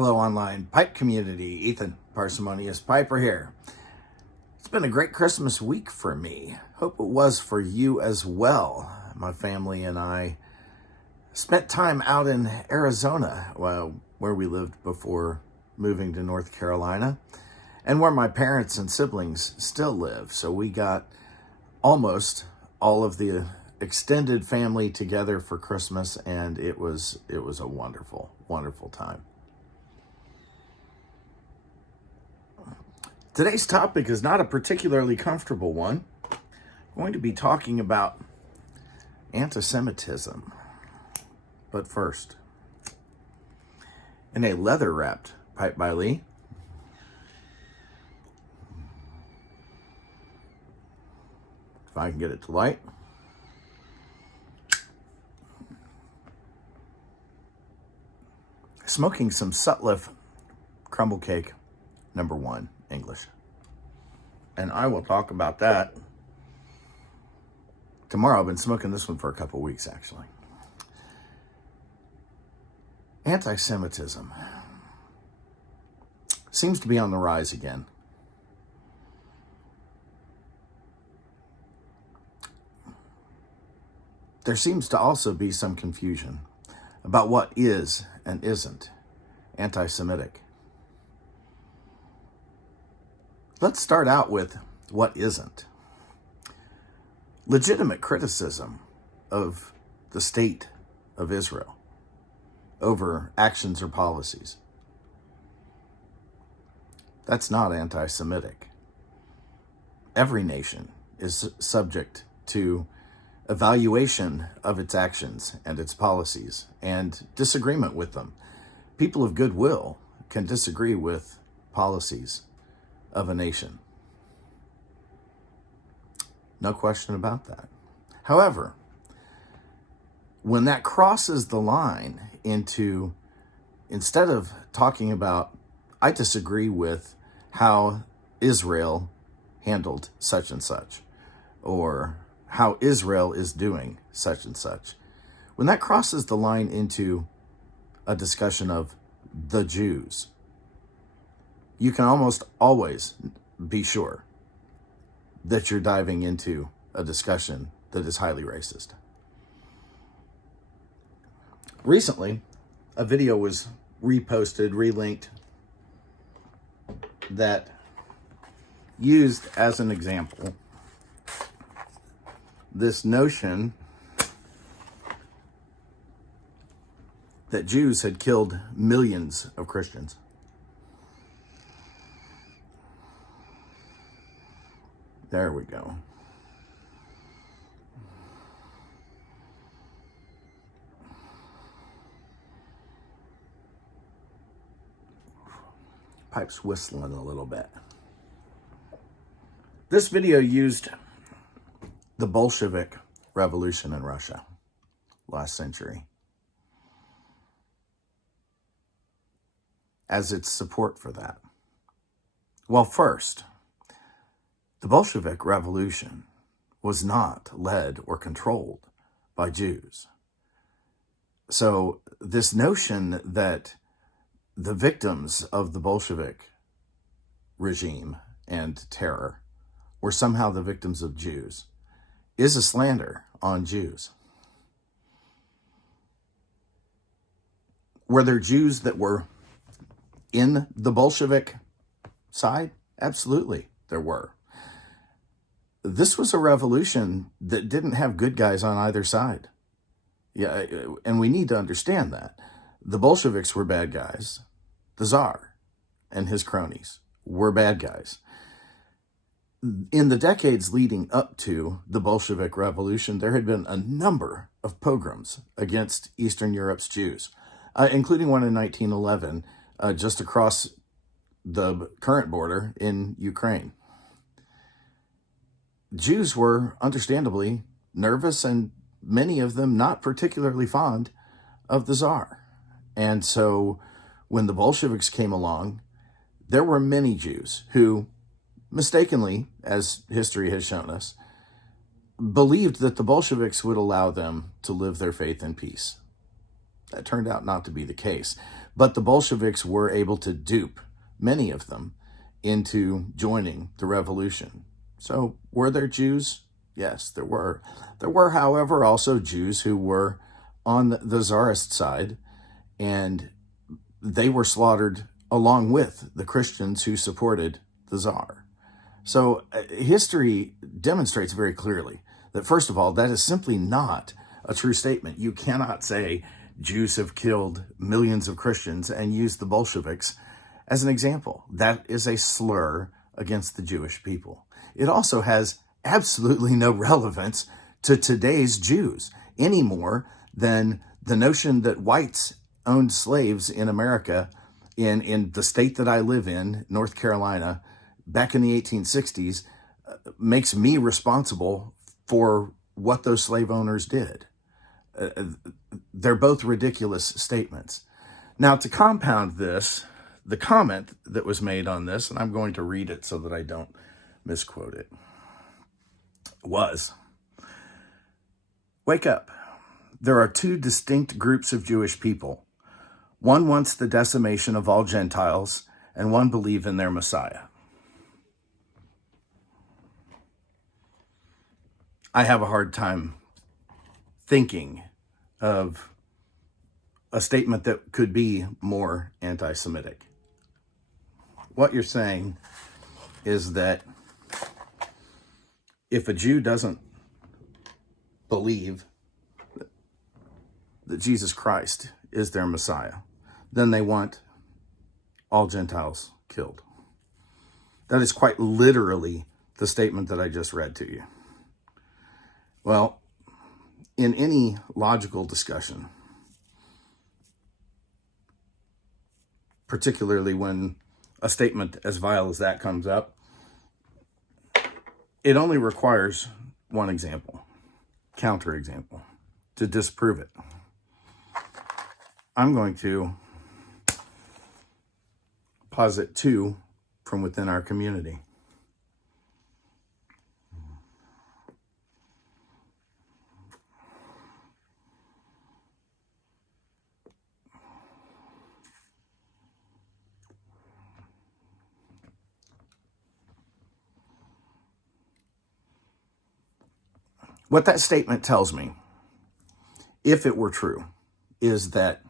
Hello, online pipe community. Ethan, Parsimonious Piper here. It's been a great Christmas week for me. Hope it was for you as well. My family and I spent time out in Arizona, where we lived before moving to North Carolina, and where my parents and siblings still live. So we got almost all of the extended family together for Christmas, and it was a wonderful, wonderful time. Today's topic is not a particularly comfortable one. I'm going to be talking about anti-Semitism. But first, in a leather-wrapped pipe by Lee, if I can get it to light, smoking some Sutliff crumble cake, number 1, English. And I will talk about that tomorrow. I've been smoking this one for a couple weeks, actually. Anti-Semitism seems to be on the rise again. There seems to also be some confusion about what is and isn't anti-Semitic. Let's start out with what isn't. Legitimate criticism of the state of Israel over actions or policies. That's not anti-Semitic. Every nation is subject to evaluation of its actions and its policies and disagreement with them. People of goodwill can disagree with policies of a nation. No question about that. However, when that crosses the line into, instead of talking about, I disagree with how Israel handled such and such, or how Israel is doing such and such, when that crosses the line into a discussion of the Jews, you can almost always be sure that you're diving into a discussion that is highly racist. Recently, a video was reposted, relinked, that used as an example this notion that Jews had killed millions of Christians. There we go. Pipe's whistling a little bit. This video used the Bolshevik Revolution in Russia last century as its support for that. Well, first, the Bolshevik Revolution was not led or controlled by Jews. So this notion that the victims of the Bolshevik regime and terror were somehow the victims of Jews is a slander on Jews. Were there Jews that were in the Bolshevik side? Absolutely, there were. This was a revolution that didn't have good guys on either side. Yeah, and we need to understand that. The Bolsheviks were bad guys. The Tsar and his cronies were bad guys. In the decades leading up to the Bolshevik Revolution, there had been a number of pogroms against Eastern Europe's Jews, including one in 1911, just across the current border in Ukraine. Jews were understandably nervous, and many of them not particularly fond of the Tsar. And so when the Bolsheviks came along, there were many Jews who, mistakenly, as history has shown us, believed that the Bolsheviks would allow them to live their faith in peace. That turned out not to be the case. But the Bolsheviks were able to dupe many of them into joining the revolution. So were there Jews? Yes, there were. There were, however, also Jews who were on the Tsarist side, and they were slaughtered along with the Christians who supported the Tsar. So history demonstrates very clearly that, first of all, that is simply not a true statement. You cannot say Jews have killed millions of Christians and use the Bolsheviks as an example. That is a slur against the Jewish people. It also has absolutely no relevance to today's Jews any more than the notion that whites owned slaves in America, in the state that I live in, North Carolina, back in the 1860s, makes me responsible for what those slave owners did. They're both ridiculous statements. Now, to compound this, the comment that was made on this, and I'm going to read it so that I don't misquote it, was, "Wake up. There are two distinct groups of Jewish people. One wants the decimation of all Gentiles, and one believes in their Messiah." I have a hard time thinking of a statement that could be more anti-Semitic. What you're saying is that if a Jew doesn't believe that Jesus Christ is their Messiah, then they want all Gentiles killed. That is quite literally the statement that I just read to you. Well, in any logical discussion, particularly when a statement as vile as that comes up, it only requires one example, counterexample, to disprove it. I'm going to posit two from within our community. What that statement tells me, if it were true, is that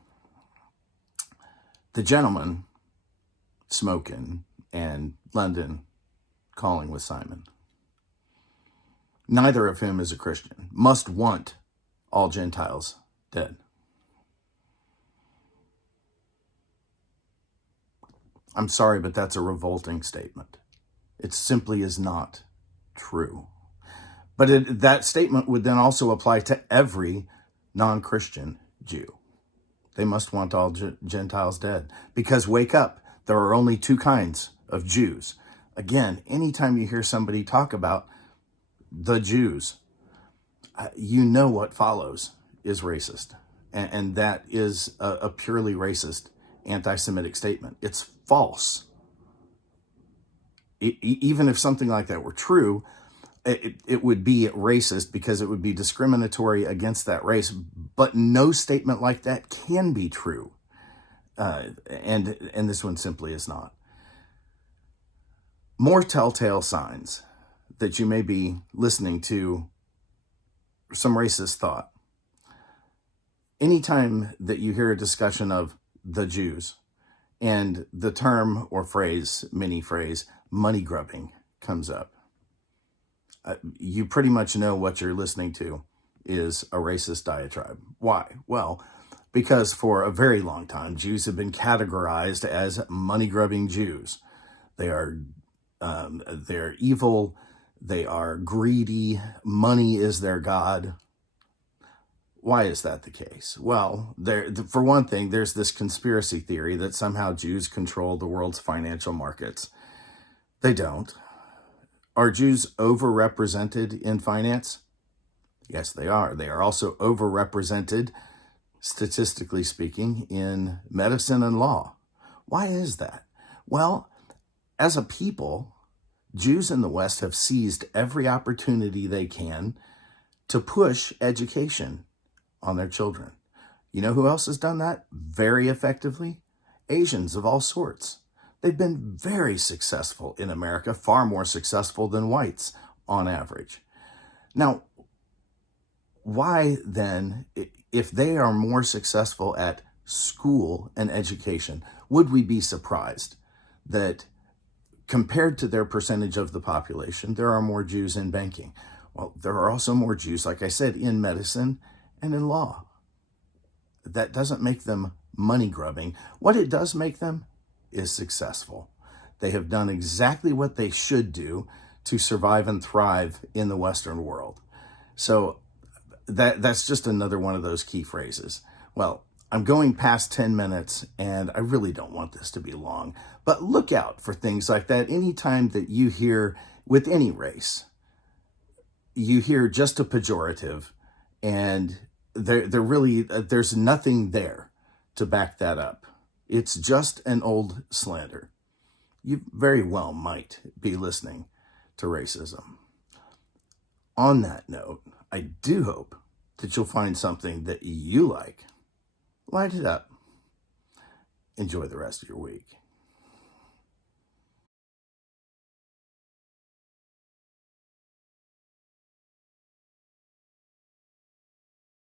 the gentleman smoking and London calling with Simon, neither of whom is a Christian, must want all Gentiles dead. I'm sorry, but that's a revolting statement. It simply is not true. But that statement would then also apply to every non-Christian Jew. They must want all Gentiles dead. Because wake up, there are only two kinds of Jews. Again, anytime you hear somebody talk about the Jews, you know what follows is racist. And that is a purely racist anti-Semitic statement. It's false. Even if something like that were true, it would be racist because it would be discriminatory against that race. But no statement like that can be true. And this one simply is not. More telltale signs that you may be listening to some racist thought. Anytime that you hear a discussion of the Jews and the term or phrase, mini phrase, money grubbing comes up, you pretty much know what you're listening to is a racist diatribe. Why? Well, because for a very long time, Jews have been categorized as money-grubbing Jews. They're evil. They are greedy. Money is their god. Why is that the case? Well, for one thing, there's this conspiracy theory that somehow Jews control the world's financial markets. They don't. Are Jews overrepresented in finance? Yes, they are. They are also overrepresented, statistically speaking, in medicine and law. Why is that? Well, as a people, Jews in the West have seized every opportunity they can to push education on their children. You know who else has done that very effectively? Asians of all sorts. They've been very successful in America, far more successful than whites on average. Now, why then, if they are more successful at school and education, would we be surprised that compared to their percentage of the population, there are more Jews in banking? Well, there are also more Jews, like I said, in medicine and in law. That doesn't make them money grubbing. What it does make them is successful. They have done exactly what they should do to survive and thrive in the Western world. So that's just another one of those key phrases. Well, I'm going past 10 minutes and I really don't want this to be long, but look out for things like that. Anytime that you hear with any race, you hear just a pejorative and there's nothing there to back that up. It's just an old slander. You very well might be listening to racism. On that note, I do hope that you'll find something that you like. Light it up. Enjoy the rest of your week.